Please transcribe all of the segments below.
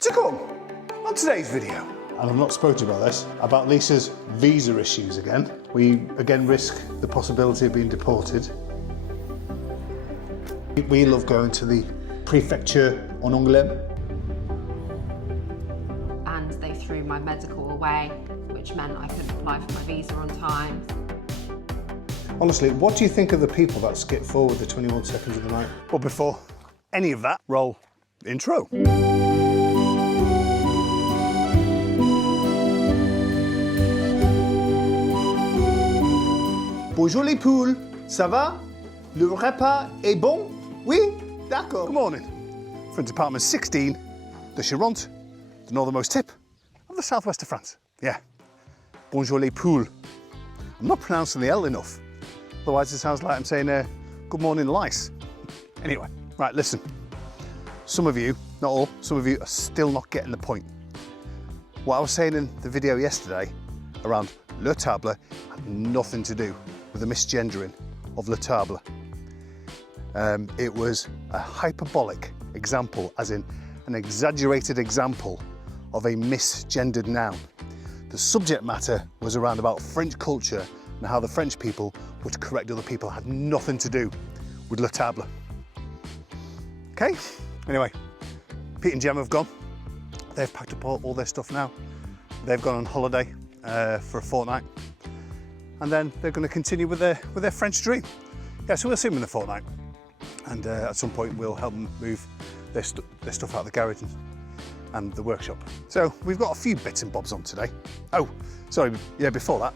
To come on today's video, and I've not spoken about this, about Lisa's visa issues again. We again risk the possibility of being deported. We love going to the Préfecture en Anglais. And they threw my medical away, which meant I couldn't apply for my visa on time. Honestly, what do you think of the people that skip forward the 21 seconds of the night? But before any of that, roll intro. Bonjour les poules, ça va? Le repas est bon? Oui? D'accord. Good morning. From Department 16, the Charente, the northernmost tip of the southwest of France. Yeah. Bonjour les poules. I'm not pronouncing the L enough. Otherwise it sounds like I'm saying good morning lice. Anyway, right, listen. Some of you, not all, some of you are still not getting the point. What I was saying in the video yesterday around le table had nothing to do with the misgendering of le table. It was a hyperbolic example, as in an exaggerated example of a misgendered noun. The subject matter was around about French culture and how the French people would correct other people. It had nothing to do with le table. Okay, anyway, Pete and Gemma have gone. They've packed up all their stuff now. They've gone on holiday for a fortnight. And then they're going to continue with their French dream. Yeah, so we'll see them in a fortnight. And at some point we'll help them move their stuff out of the garage and the workshop. So we've got a few bits and bobs on today. Oh, sorry, yeah, before that,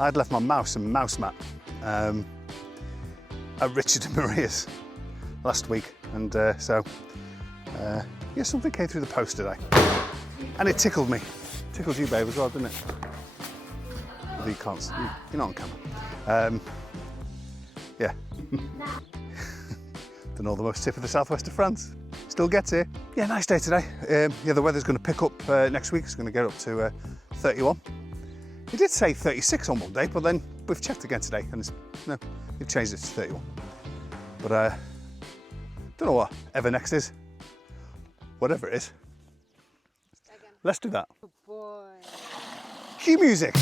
I'd left my mouse and mouse mat at Richard and Maria's last week. And yeah, something came through the post today. And it tickled me. Tickled you, babe, as well, didn't it? You can't, you're not on camera. Yeah. The northernmost tip of the southwest of France. Still gets here. Yeah, nice day today. Yeah, the weather's going to pick up next week. It's going to get up to 31. It did say 36 on Monday, but then we've checked again today and they've changed it to 31. But don't know what ever next is. Whatever it is. Let's do that. Good boy. Cue music.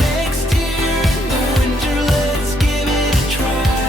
Next year, the winter, let's give it a try.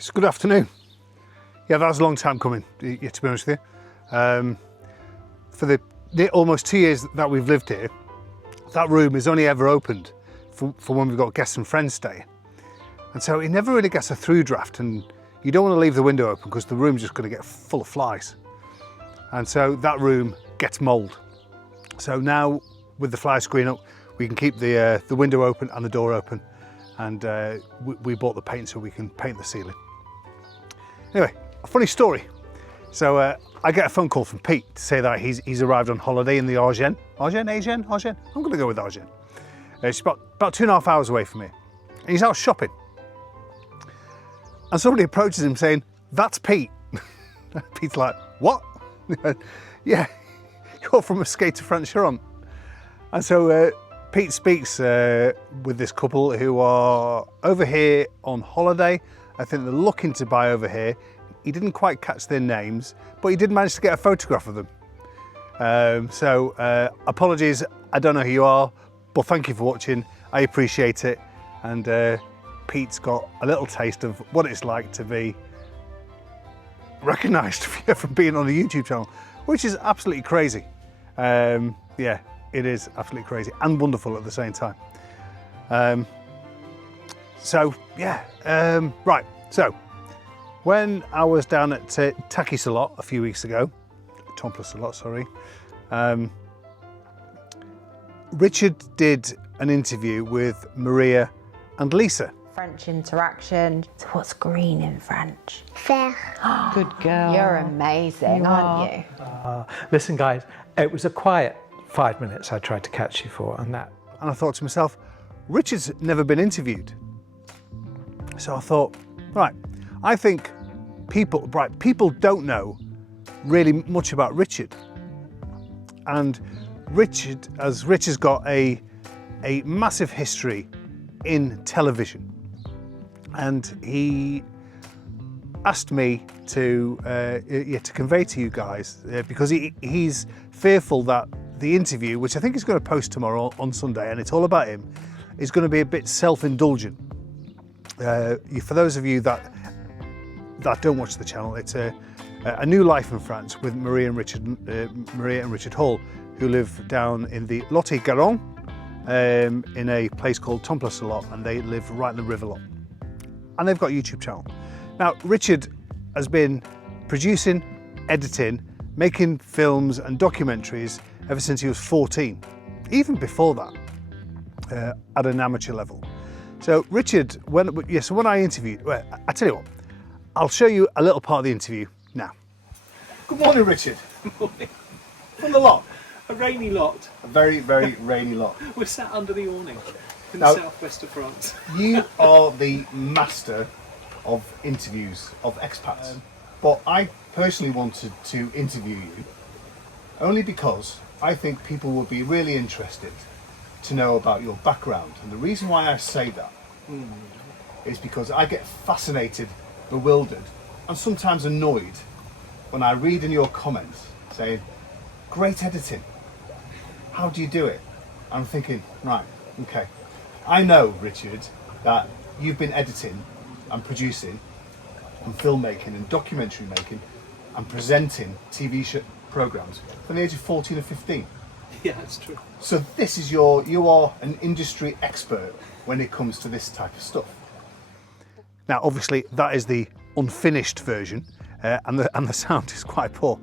It's good afternoon. Yeah, that was a long time coming, yeah, to be honest with you. For the almost 2 years that we've lived here, that room is only ever opened for when we've got guests and friends staying. And so it never really gets a through draft, and you don't want to leave the window open because the room's just going to get full of flies. And so that room gets mould. So now with the fly screen up, we can keep the window open and the door open. And we bought the paint so we can paint the ceiling. Anyway, a funny story. So I get a phone call from Pete to say that he's arrived on holiday in the Argent. Argent? I'm going to go with Argent. It's about 2.5 hours away from here. And he's out shopping. And somebody approaches him saying, "That's Pete." Pete's like, "What?" "Yeah, you're from Escape to France Charente." And so Pete speaks with this couple who are over here on holiday. I think they're looking to buy over here. He didn't quite catch their names, but he did manage to get a photograph of them. Apologies, I don't know who you are, but thank you for watching. I appreciate it. And Pete's got a little taste of what it's like to be recognised from being on a YouTube channel, which is absolutely crazy. Yeah, it is absolutely crazy and wonderful at the same time. Right, so when I was down at Takisalot a few weeks ago, Templasalot, sorry, Richard did an interview with Maria and Lisa. French interaction. So what's green in French? Vert. Good girl. You're amazing, aren't you? Listen, guys, it was a quiet 5 minutes I tried to catch you for, and I thought to myself, Richard's never been interviewed. So I thought, right, I think people don't know really much about Richard. And Richard has got a massive history in television. And he asked me to convey to you guys, because he's fearful that the interview, which I think he's going to post tomorrow on Sunday, and it's all about him, is going to be a bit self-indulgent. For those of you that don't watch the channel, it's a new life in France with Maria and Richard Hall, who live down in the Lot-et-Garonne, in a place called Templasalot, and they live right in the River Lot. And they've got a YouTube channel. Now, Richard has been producing, editing, making films and documentaries ever since he was 14, even before that, at an amateur level. So Richard, when I interviewed, well, I tell you what, I'll show you a little part of the interview now. Good morning, Richard. Good morning. From the lot. A rainy lot. A very, very rainy lot. We're sat under the awning in Now, the southwest of France. You are the master of interviews of expats, but I personally wanted to interview you only because I think people would be really interested to know about your background. And the reason why I say that is because I get fascinated, bewildered, and sometimes annoyed when I read in your comments saying, "Great editing. How do you do it?" I'm thinking, right, okay. I know, Richard, that you've been editing and producing and filmmaking and documentary making and presenting TV programs from the age of 14 or 15. Yeah, that's true. So this is you are an industry expert when it comes to this type of stuff. Now, obviously, that is the unfinished version, and the sound is quite poor.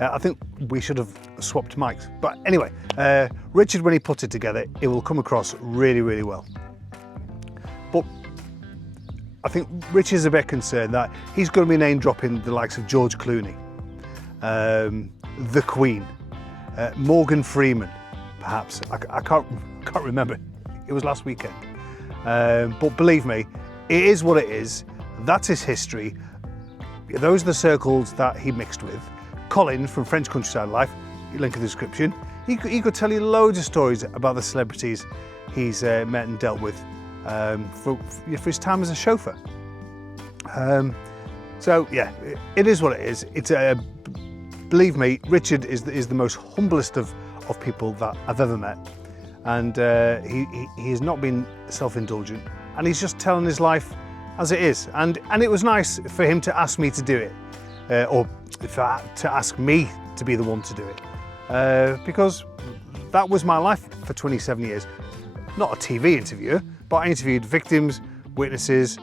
I think we should have swapped mics. But anyway, Richard, when he put it together, it will come across really, really well. But I think Richard's a bit concerned that he's going to be name dropping the likes of George Clooney, the Queen, Morgan Freeman, perhaps. I can't remember. It was last weekend. But believe me, it is what it is. That's his history. Those are the circles that he mixed with. Colin from French Countryside Life, link in the description. He could tell you loads of stories about the celebrities he's met and dealt with for his time as a chauffeur. So yeah, it is what it is. It's believe me, Richard is the most humblest of people that I've ever met, and he has not been self-indulgent, and he's just telling his life as it is. And it was nice for him to ask me to do it, or to ask me to be the one to do it, because that was my life for 27 years. Not a TV interviewer, but I interviewed victims, witnesses,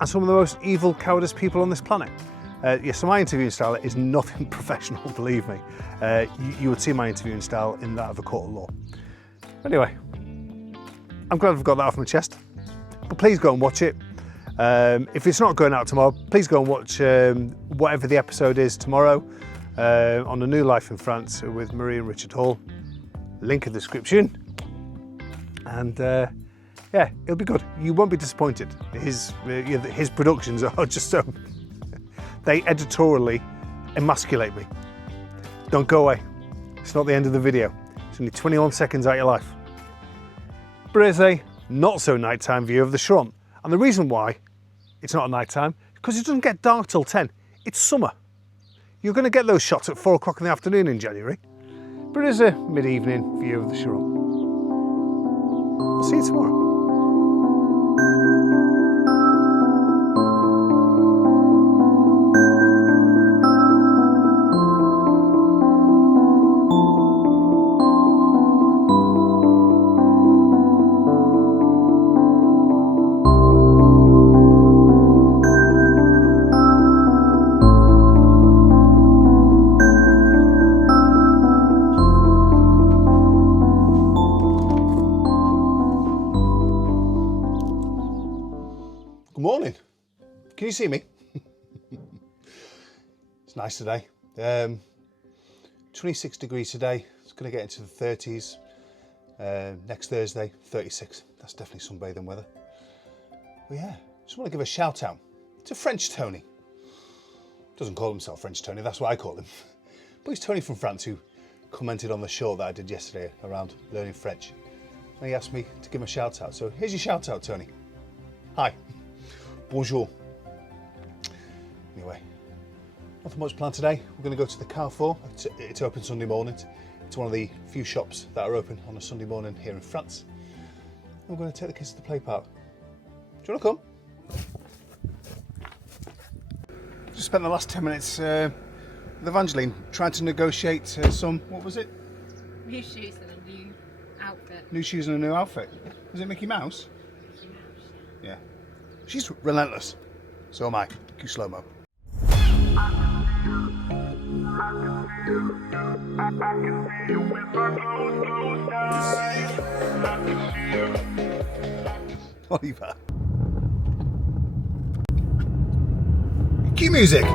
and some of the most evil, cowardice people on this planet. Yeah, so my interviewing style is nothing professional, believe me. You would see my interviewing style in that of a court of law. Anyway, I'm glad I've got that off my chest. But please go and watch it. If it's not going out tomorrow, please go and watch whatever the episode is tomorrow on A New Life in France with Marie and Richard Hall. Link in the description. And yeah, it'll be good. You won't be disappointed. His productions are just so... They editorially emasculate me. Don't go away. It's not the end of the video. It's only 21 seconds out of your life. But it's a not so nighttime view of the Charente. And the reason why it's not a nighttime is because it doesn't get dark till 10. It's summer. You're going to get those shots at 4 o'clock in the afternoon in January. But it's a mid-evening view of the Charente. I'll see you tomorrow. Good morning. Can you see me? It's nice today. 26 degrees today. It's going to get into the 30s. Next Thursday, 36. That's definitely sunbathing weather. But yeah, just want to give a shout out to French Tony. Doesn't call himself French Tony, that's what I call him. But he's Tony from France, who commented on the short that I did yesterday around learning French. And he asked me to give him a shout out. So here's your shout out, Tony. Hi. Bonjour. Anyway, nothing much planned today. We're going to go to the Carrefour. It's open Sunday mornings. It's one of the few shops that are open on a Sunday morning here in France. And we're going to take the kids to the play park. Do you want to come? Just spent the last 10 minutes with Evangeline trying to negotiate some, what was it? New shoes and a new outfit. New shoes and a new outfit. Was it Mickey Mouse? Mickey Mouse. Yeah. She's relentless. So am I. Cue slow-mo. Oliver. Cue music.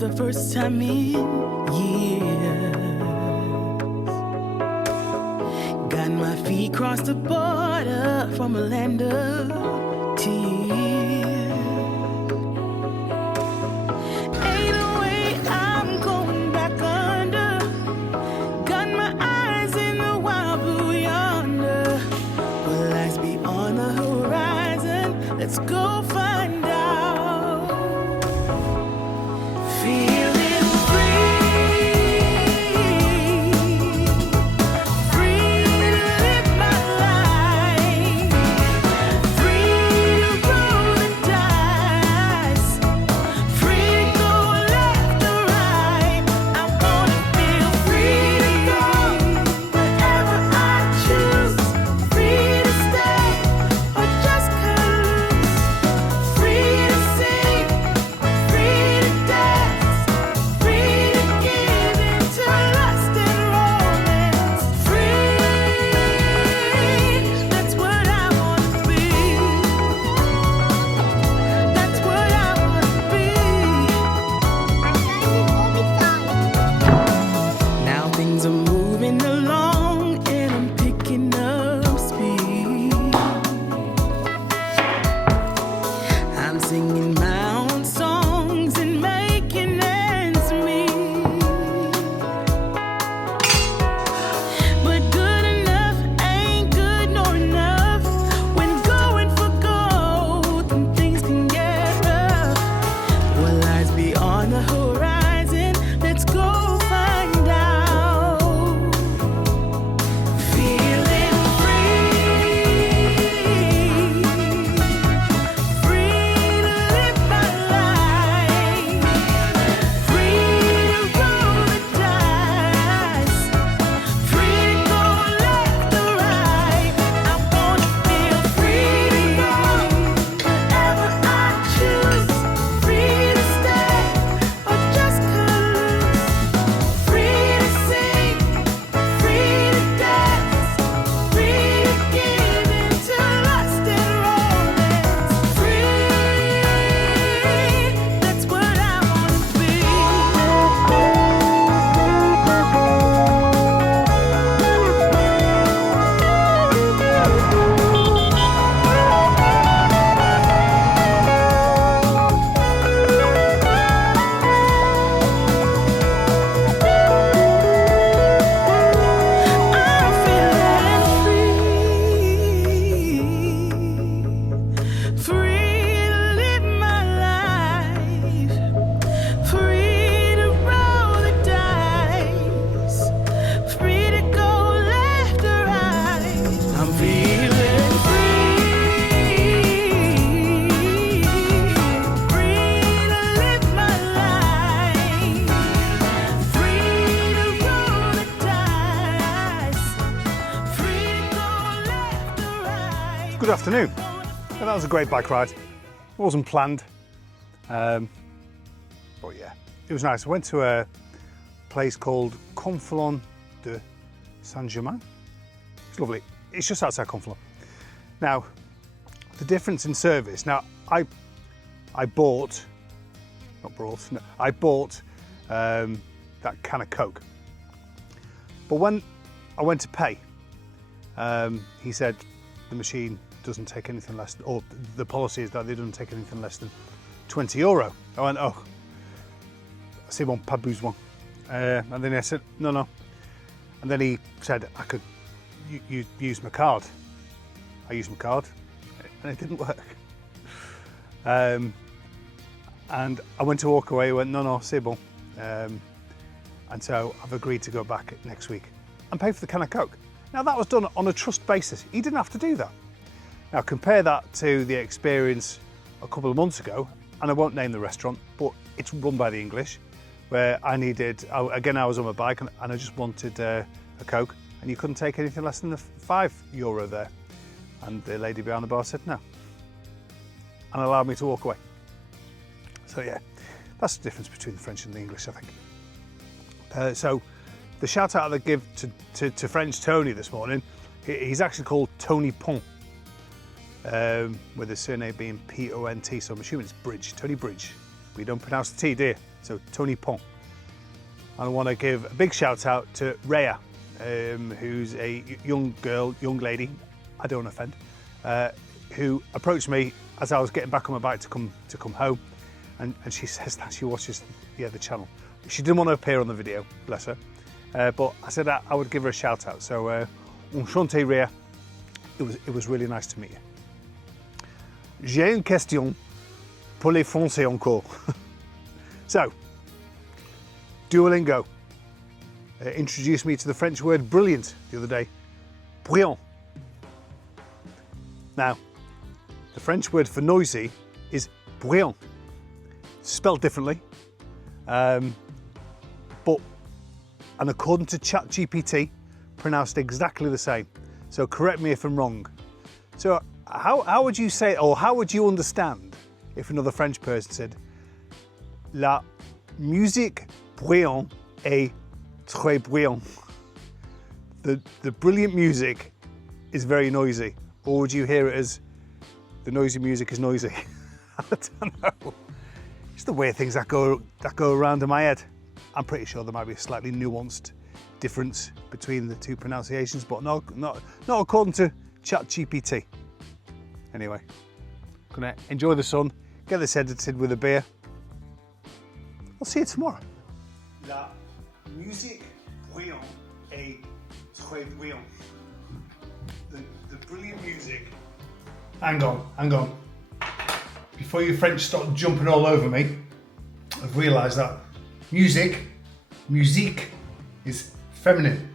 The first time in years, got my feet across the border from a land of tears. Ain't no way I'm going back under. Got my eyes in the wild blue yonder. Will lies beyond the horizon? Let's go find out. Free to live my life, free to grow Good afternoon. Well, that was a great bike ride. It wasn't planned, but yeah, it was nice. I went to a place called Conflans de Saint-Germain. It's lovely. It's just outside Conflans. Now, the difference in service. Now, I bought that can of Coke. But when I went to pay, he said the machine doesn't take anything less, or the policy is that they don't take anything less than €20. I went, oh, c'est bon, pas besoin. And then I said, no. And then he said I could use my card. I used my card, and it didn't work. And I went to walk away, went, no, c'est bon. And so I've agreed to go back next week and pay for the can of Coke. Now that was done on a trust basis. He didn't have to do that. Now compare that to the experience a couple of months ago, and I won't name the restaurant, but it's run by the English, where I was on my bike and I just wanted a Coke, and you couldn't take anything less than the €5 there. And the lady behind the bar said no, and allowed me to walk away. So yeah, that's the difference between the French and the English, I think. So the shout out that I give to French Tony this morning, he's actually called Tony Pont, with his surname being P-O-N-T, so I'm assuming it's Bridge, Tony Bridge. We don't pronounce the T, do you? So Tony Pont. And I want to give a big shout out to Rhea, who's a young lady, I don't offend, who approached me as I was getting back on my bike to come home, and she says that she watches the channel. She didn't want to appear on the video, bless her, but I said I would give her a shout out. So enchanté Rhea, it was really nice to meet you. J'ai une question pour les Français encore. So, Duolingo introduced me to the French word brilliant the other day. Brillant. Now, the French word for noisy is brillant, spelled differently, and according to ChatGPT, pronounced exactly the same. So correct me if I'm wrong. So how would you say, or how would you understand if another French person said, La musique brillante est très brillante. The brilliant music is very noisy. Or would you hear it as the noisy music is noisy? I don't know. It's the way things that go around in my head. I'm pretty sure there might be a slightly nuanced difference between the two pronunciations, but not according to ChatGPT. Anyway, gonna enjoy the sun, get this edited with a beer. I'll see you tomorrow. La musique brillante est très brillante. The brilliant music. Hang on. Before you French start jumping all over me, I've realised that musique is feminine.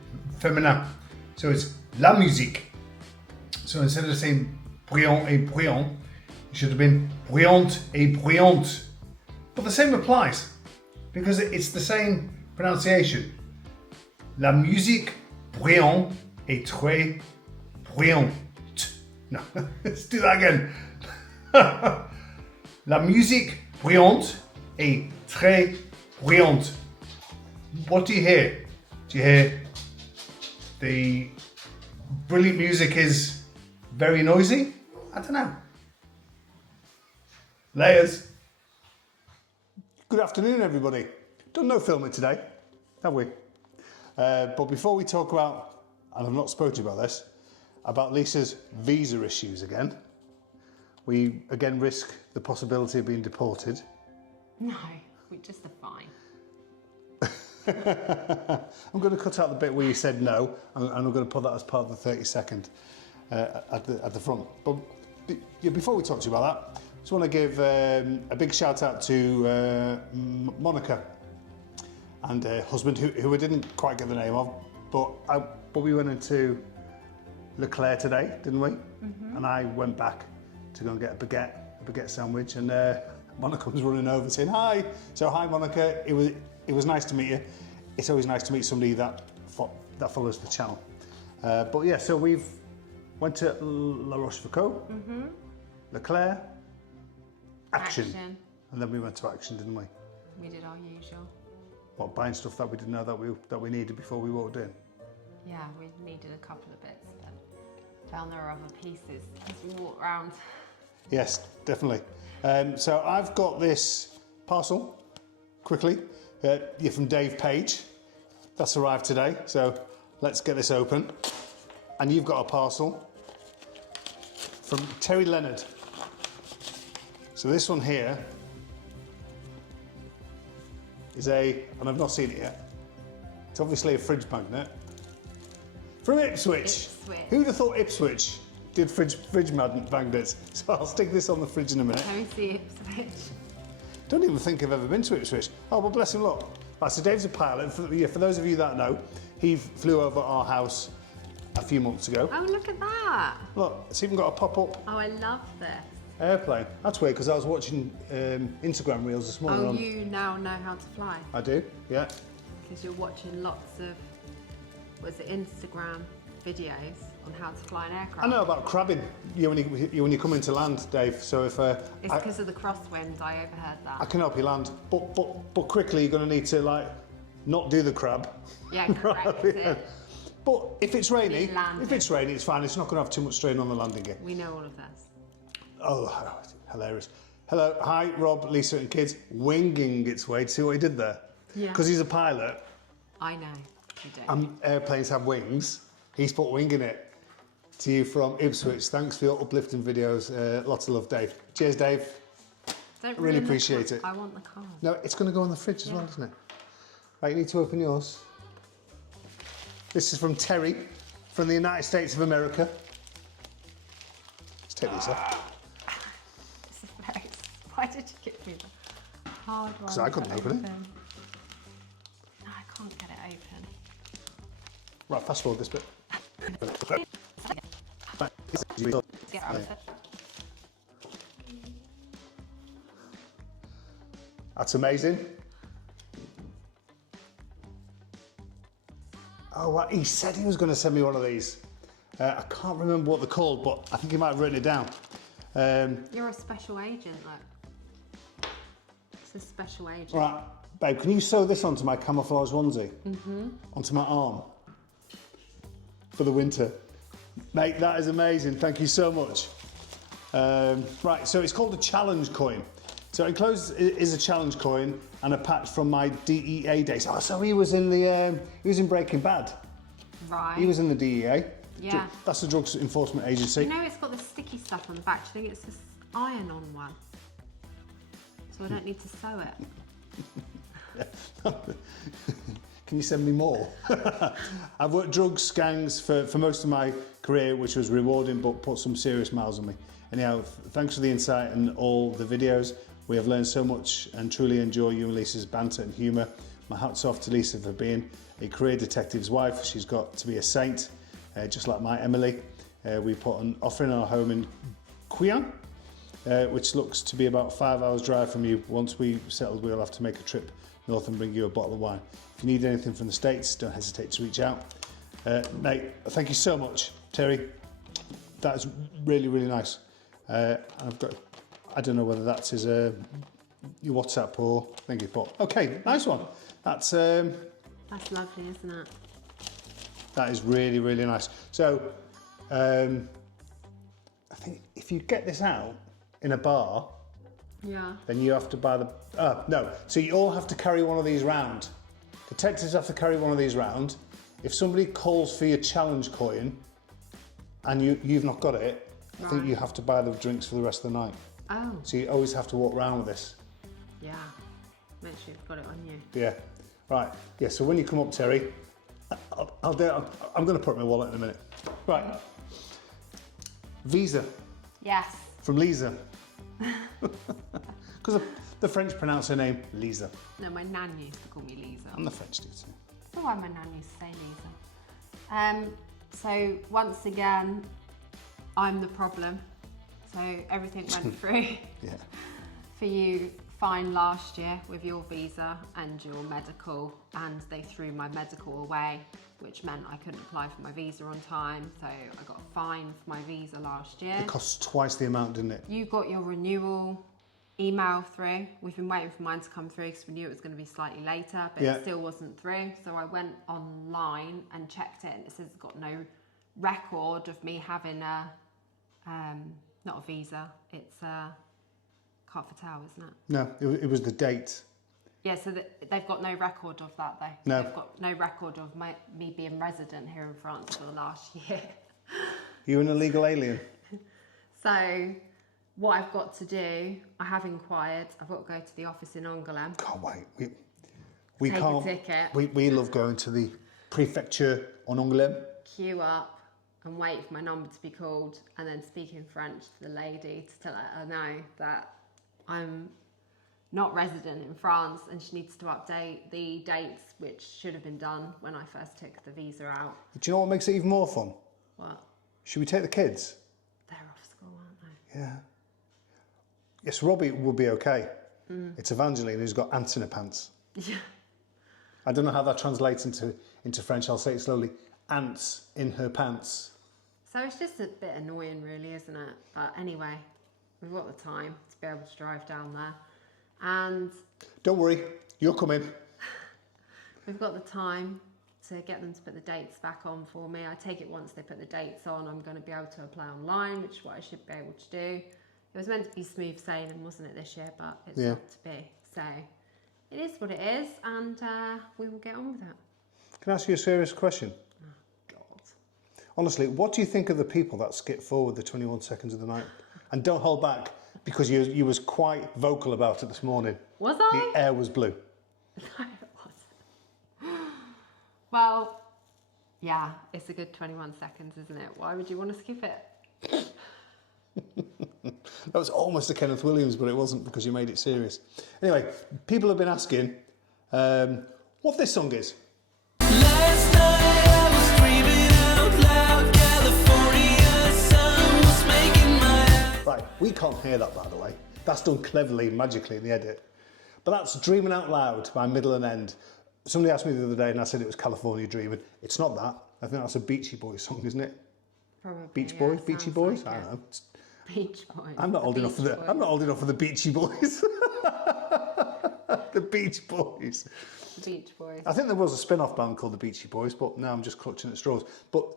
So it's la musique. So instead of saying brillant et brillant, it should have been brillante et brillante. But the same applies, because it's the same pronunciation. La musique brillante est très brillante. No, let's do that again. La musique brillante est très brillante. What do you hear? Do you hear the brilliant music is very noisy? I don't know. Layers. Good afternoon, everybody. Done no filming today, have we? But before we talk about, and I've not spoken to you about this, about Lisa's visa issues again, we again risk the possibility of being deported. No, we just are fine. I'm going to cut out the bit where you said no, and I'm going to put that as part of the 30-second at the front. But before we talk to you about that, I just want to give a big shout out to Monica and her husband, who I didn't quite get the name of, but we went into Leclerc today, didn't we? Mm-hmm. And I went back to go and get a baguette sandwich, and Monica was running over saying hi. So hi, Monica. It was nice to meet you. It's always nice to meet somebody that follows the channel. But yeah, so we've Went to La Rochefoucauld, Leclerc, Action. And then we went to Action, didn't we? We did our usual. What, buying stuff that we didn't know that we needed before we walked in? Yeah, we needed a couple of bits, but found there are other pieces as we walk around. Yes, definitely. So I've got this parcel, quickly. You're from Dave Page. That's arrived today, so let's get this open. And you've got a parcel from Terry Leonard. So this one here is and I've not seen it yet. It's obviously a fridge magnet from Ipswich. Who'd have thought Ipswich did fridge magnets? So I'll stick this on the fridge in a minute. Let me see Ipswich. Don't even think I've ever been to Ipswich. Oh, well, bless him, look. Right, so Dave's a pilot. For those of you that know, he flew over our house a few months ago. Oh, look at that. Look, it's even got a pop-up Oh, I love this. airplane. That's weird, because I was watching Instagram reels this morning. Oh, you now know how to fly? I do, yeah. Because you're watching lots of, Instagram videos on how to fly an aircraft. I know about crabbing when you come into land, Dave. So if It's because of the crosswind, I overheard that. I can help you land, but quickly you're going to need to not do the crab. Yeah, correct it. But if it's rainy, Landing. it's fine. It's not going to have too much strain on the landing gear. We know all of this. Oh, hilarious. Hello, hi, Rob, Lisa and kids. Winging its way. See what he did there? Yeah. Because he's a pilot I know, you do. airplanes have wings. He's put wing in it. To you from Ipswich. Thanks for your uplifting videos. Lots of love, Dave. Cheers, Dave. Don't really ruin the appreciate card. it. I want the card. No, it's going to go on the fridge as well, isn't it? Right, you need to open yours. This is from Terry, from the United States of America. Let's take these off. This is very... Why did you give me the hard one? Because I couldn't open it. No, I can't get it open. Right, fast forward this bit. Get out of it. That's amazing. Oh, well, he said he was going to send me one of these. I can't remember what they're called, but I think he might have written it down. You're a special agent, look. It's a special agent. Right, babe, can you sew this onto my camouflage onesie? Onto my arm? For the winter. Mate, that is amazing. Thank you so much. Right, so it's called a challenge coin. So enclosed is a challenge coin and a patch from my DEA days. Oh, so he was in Breaking Bad. Right. He was in the DEA. Yeah. That's the Drugs Enforcement Agency. You know it's got the sticky stuff on the back. Do you think it's this iron-on one? So I don't need to sew it. Can you send me more? I've worked drugs gangs for most of my career, which was rewarding but put some serious miles on me. Anyhow, thanks for the insight and all the videos. We have learned so much and truly enjoy you and Lisa's banter and humour. My hat's off to Lisa for being a career detective's wife. She's got to be a saint, just like my Emily. We put an offering on our home in Quillan, which looks to be about 5 hours drive from you. Once we settled, we'll have to make a trip north and bring you a bottle of wine. If you need anything from the States, don't hesitate to reach out. Mate, thank you so much, Terry. That is really, really nice. I don't know whether that's your WhatsApp or thingy, but okay, nice one. That's lovely, isn't it? That is really, really nice. So, I think if you get this out in a bar, yeah, then you have to buy no. So you all have to carry one of these round. Detectives have to carry one of these round. If somebody calls for your challenge coin and you've not got it, I think you have to buy the drinks for the rest of the night. Oh. So you always have to walk around with this. Yeah. Make sure you've got it on you. Yeah. Right. Yeah. So when you come up, Terry, I'm going to put it in my wallet in a minute. Right. Visa. Yes. From Lisa. Because the French pronounce her name Lisa. No, my nan used to call me Lisa. And the French do too. That's why my nan used to say Lisa. So once again, I'm the problem. So everything went through Yeah. for you fine last year with your visa and your medical, and they threw my medical away, which meant I couldn't apply for my visa on time. So I got a fine for my visa last year. It costs twice the amount, didn't it? You got your renewal email through. We've been waiting for mine to come through because we knew it was going to be slightly later, but it still wasn't through. So I went online and checked it, and it says it's got no record of me having a, not a visa, it's a carte vitale, isn't it? No, it was the date. Yeah, so they've got no record of that though. No. They've got no record of me being resident here in France for the last year. You're an illegal alien. So what I've got to do, I have inquired, I've got to go to the office in Angoulême. Can't wait. We Take can't. a ticket. We love going to the prefecture on Angoulême. Queue up and wait for my number to be called, and then speak in French to the lady to let her know that I'm not resident in France and she needs to update the dates, which should have been done when I first took the visa out. Do you know what makes it even more fun? What? Should we take the kids? They're off school, aren't they? Yeah. Yes, Robbie will be okay. It's Evangeline who's got ants in her pants. Yeah. I don't know how that translates into French. I'll say it slowly. Ants in her pants. So it's just a bit annoying really, isn't it? But anyway, we've got the time to be able to drive down there. And Don't worry, you're coming. we've got the time to get them to put the dates back on for me. I take it once they put the dates on, I'm going to be able to apply online, which is what I should be able to do. It was meant to be smooth sailing, wasn't it, this year? But it's not to be. So it is what it is, and we will get on with it. Can I ask you a serious question? God. Honestly, what do you think of the people that skip forward the 21 seconds of the night? And don't hold back, because you was quite vocal about it this morning. Was I? The air was blue. No, it wasn't. Well, yeah, it's a good 21 seconds, isn't it? Why would you want to skip it? That was almost a Kenneth Williams, but it wasn't because you made it serious. Anyway, people have been asking what this song is. Last night I was dreaming out loud. California sun was making my Right, we can't hear that, by the way. That's done cleverly, magically in the edit. But that's Dreaming Out Loud by Middle and End. Somebody asked me the other day and I said it was California Dreaming. It's not that. I think that's a Beachy Boys song, isn't it? Probably. Beach yeah, Boys? it Beachy sounds Boys? like I it. don't know. Beach Boys. I'm not old enough for the. Beach I'm not Boys. old enough for the Beachy Boys. The Beach Boys. Beach Boys. I think there was a spin-off band called the Beachy Boys, but now I'm just clutching at straws. But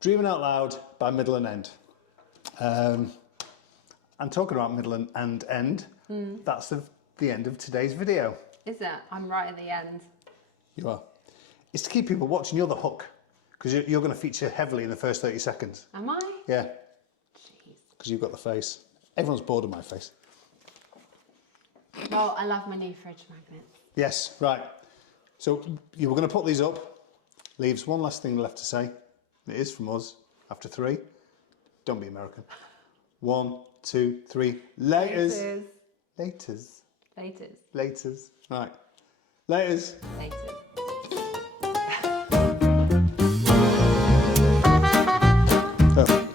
Dreaming Out Loud by Middle and End. And talking about Middle and End, that's the end of today's video. Is it? I'm right at the end. You are. It's to keep people watching. You're the hook, because you're going to feature heavily in the first 30 seconds. Am I? Yeah, Jeez. because you've got the face. Everyone's bored of my face. Well, I love my new fridge magnets. Yes, right. So you were going to put these up. Leaves one last thing left to say. It is from us. After 3. Don't be American. 1, 2, 3. Laters. Laters. Laters. Laters. Right. Laters. Laters. Oh.